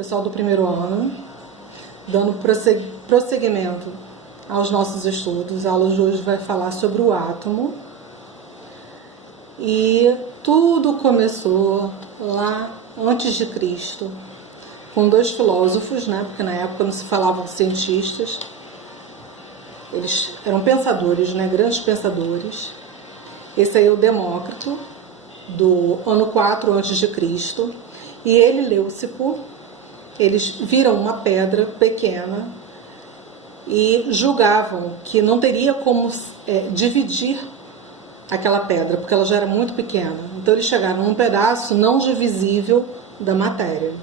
pessoal do primeiro ano, dando prosseguimento aos nossos estudos. A aula de hoje vai falar sobre o átomo. E tudo começou lá antes de Cristo, com dois filósofos, né? Porque na época não se falavam cientistas. Eles eram pensadores, né? Grandes pensadores. Esse aí é o Demócrito, do ano 4 a.C., e ele e Leucipo, eles viram uma pedra pequena e julgavam que não teria como dividir aquela pedra, porque ela já era muito pequena. Então eles chegaram num pedaço não divisível da matéria.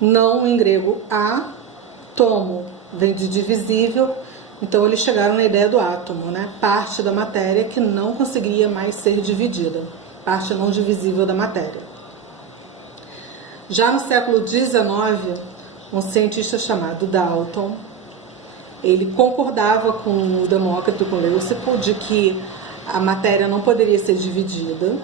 Não, em grego, átomo, vem de divisível. Então eles chegaram na ideia do átomo, né? Parte da matéria que não conseguia mais ser dividida, parte não divisível da matéria. Já no século XIX, um cientista chamado Dalton, ele concordava com o Demócrito, com Leucipo, de que a matéria não poderia ser dividida,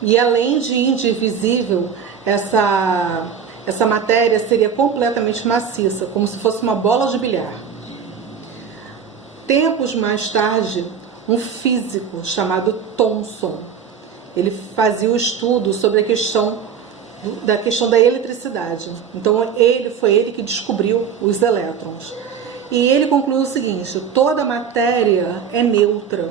e além de indivisível, essa matéria seria completamente maciça, como se fosse uma bola de bilhar. Tempos mais tarde, um físico chamado Thomson, ele fazia o estudo sobre a questão da eletricidade. Então foi ele que descobriu os elétrons. E ele concluiu o seguinte: toda matéria é neutra.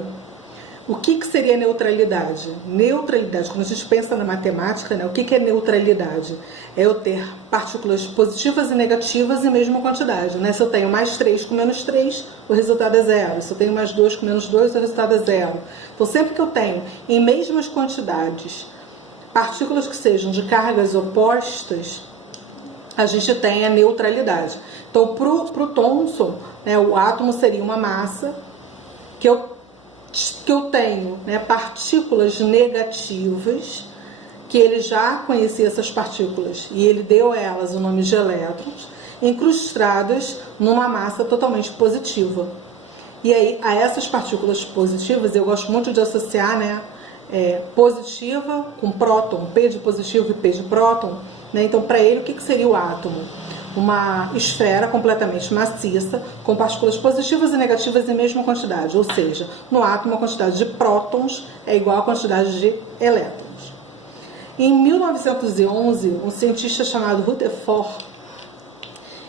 O que seria neutralidade? Neutralidade, quando a gente pensa na matemática, né, o que é neutralidade? É eu ter partículas positivas e negativas em mesma quantidade. Né? Se eu tenho mais 3 com menos 3, o resultado é zero. Se eu tenho mais 2 com menos 2, o resultado é zero. Então, sempre que eu tenho em mesmas quantidades partículas que sejam de cargas opostas, a gente tem a neutralidade. Então, para o Thomson, né, o átomo seria uma massa que eu tenho, né, partículas negativas, que ele já conhecia essas partículas e ele deu a elas o nome de elétrons, incrustadas numa massa totalmente positiva. E aí, a essas partículas positivas, eu gosto muito de associar, né, positiva com próton, P de positivo e P de próton, né? Então, para ele, o que seria o átomo? Uma esfera completamente maciça, com partículas positivas e negativas em mesma quantidade, ou seja, no átomo a quantidade de prótons é igual à quantidade de elétrons. Em 1911, um cientista chamado Rutherford,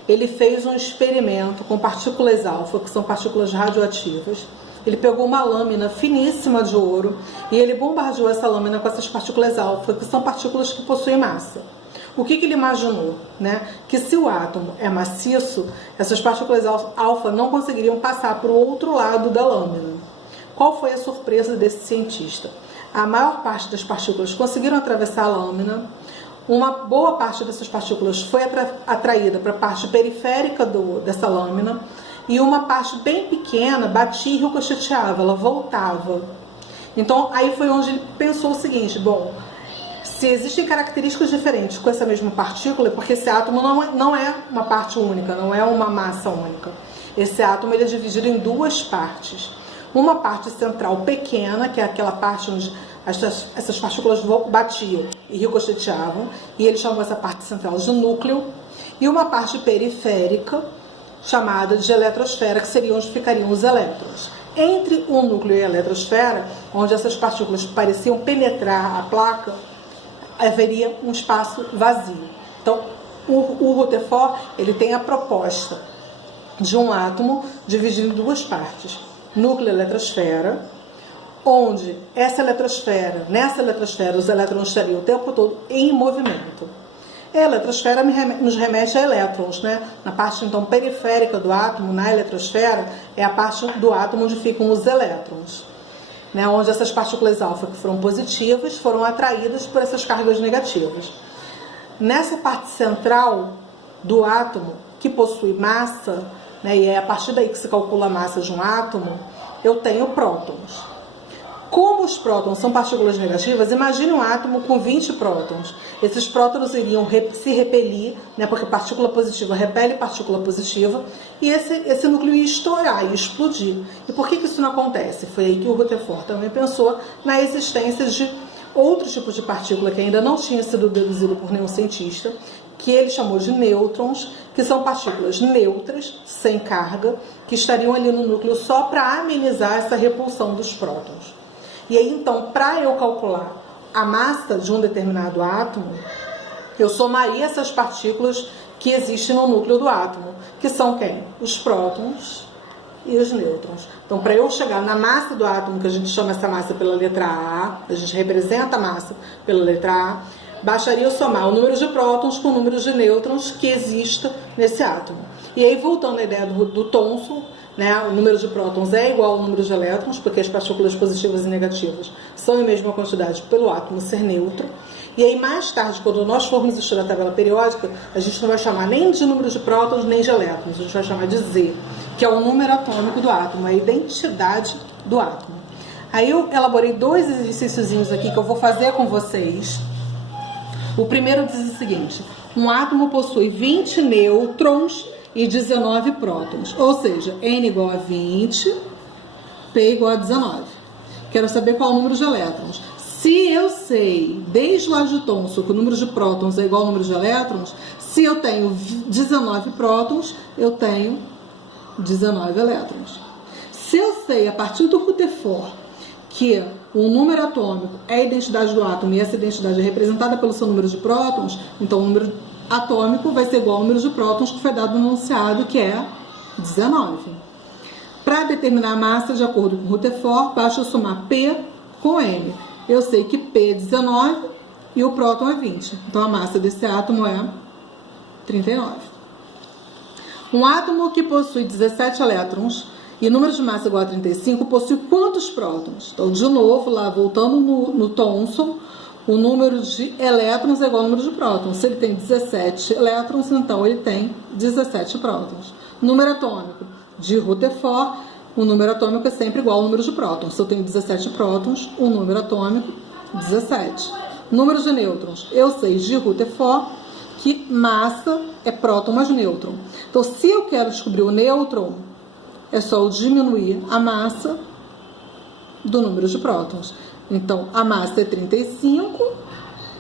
ele fez um experimento com partículas alfa, que são partículas radioativas. Ele pegou uma lâmina finíssima de ouro e ele bombardeou essa lâmina com essas partículas alfa, que são partículas que possuem massa. O que ele imaginou? Né? Que se o átomo é maciço, essas partículas alfa não conseguiriam passar para o outro lado da lâmina. Qual foi a surpresa desse cientista? A maior parte das partículas conseguiram atravessar a lâmina, uma boa parte dessas partículas foi atraída para a parte periférica dessa lâmina, e uma parte bem pequena batia e ricocheteava, ela voltava. Então, aí foi onde ele pensou o seguinte: bom, se existem características diferentes com essa mesma partícula, é porque esse átomo não é uma parte única, não é uma massa única. Esse átomo ele é dividido em duas partes. Uma parte central pequena, que é aquela parte onde essas partículas batiam e ricocheteavam, e ele chamou essa parte central de núcleo, e uma parte periférica, chamada de eletrosfera, que seria onde ficariam os elétrons. Entre o núcleo e a eletrosfera, onde essas partículas pareciam penetrar a placa, haveria um espaço vazio. Então, o Rutherford, ele tem a proposta de um átomo dividido em duas partes: núcleo e eletrosfera, onde nessa eletrosfera, os elétrons estariam o tempo todo em movimento. A eletrosfera nos remete a elétrons, né? Na parte, então, periférica do átomo, na eletrosfera, é a parte do átomo onde ficam os elétrons, né? Onde essas partículas alfa que foram positivas foram atraídas por essas cargas negativas. Nessa parte central do átomo, que possui massa, né? E é a partir daí que se calcula a massa de um átomo, eu tenho prótons. Como os prótons são partículas negativas, imagine um átomo com 20 prótons. Esses prótons iriam se repelir, né, porque partícula positiva repele partícula positiva, e esse núcleo ia estourar, ia explodir. E por que isso não acontece? Foi aí que o Rutherford também pensou na existência de outro tipo de partícula que ainda não tinha sido deduzido por nenhum cientista, que ele chamou de nêutrons, que são partículas neutras, sem carga, que estariam ali no núcleo só para amenizar essa repulsão dos prótons. E aí, então, para eu calcular a massa de um determinado átomo, eu somaria essas partículas que existem no núcleo do átomo, que são quem? Os prótons e os nêutrons. Então, para eu chegar na massa do átomo, que a gente chama essa massa pela letra A gente representa a massa pela letra A, bastaria eu somar o número de prótons com o número de nêutrons que exista nesse átomo. E aí, voltando à ideia do Thomson, né, o número de prótons é igual ao número de elétrons, porque as partículas positivas e negativas são em mesma quantidade pelo átomo ser neutro. E aí, mais tarde, quando nós formos estudar a tabela periódica, a gente não vai chamar nem de número de prótons, nem de elétrons, a gente vai chamar de Z, que é o número atômico do átomo, a identidade do átomo. Aí eu elaborei 2 exercíciozinhos aqui que eu vou fazer com vocês. O primeiro diz o seguinte: um átomo possui 20 nêutrons e 19 prótons, ou seja, N igual a 20, P igual a 19. Quero saber qual é o número de elétrons. Se eu sei, desde lá de Thomson, que o número de prótons é igual ao número de elétrons, se eu tenho 19 prótons, eu tenho 19 elétrons. Se eu sei, a partir do Rutherford, que o número atômico é a identidade do átomo e essa identidade é representada pelo seu número de prótons, então o número atômico vai ser igual ao número de prótons que foi dado no enunciado, que é 19. Para determinar a massa, de acordo com Rutherford, basta eu somar P com M. Eu sei que P é 19 e o próton é 20. Então a massa desse átomo é 39. Um átomo que possui 17 elétrons e número de massa igual a 35 possui quantos prótons? Então, de novo, lá voltando no Thomson, o número de elétrons é igual ao número de prótons. Se ele tem 17 elétrons, então ele tem 17 prótons. Número atômico de Rutherford, o número atômico é sempre igual ao número de prótons. Se eu tenho 17 prótons, o número atômico 17. Número de nêutrons, eu sei de Rutherford que massa é próton mais nêutron. Então, se eu quero descobrir o nêutron, é só eu diminuir a massa do número de prótons. Então, a massa é 35,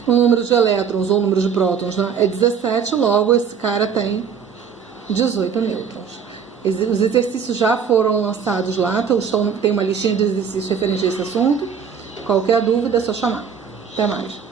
o número de elétrons ou o número de prótons, né, é 17, logo esse cara tem 18 nêutrons. Os exercícios já foram lançados lá, tem uma listinha de exercícios referente a esse assunto. Qualquer dúvida é só chamar. Até mais.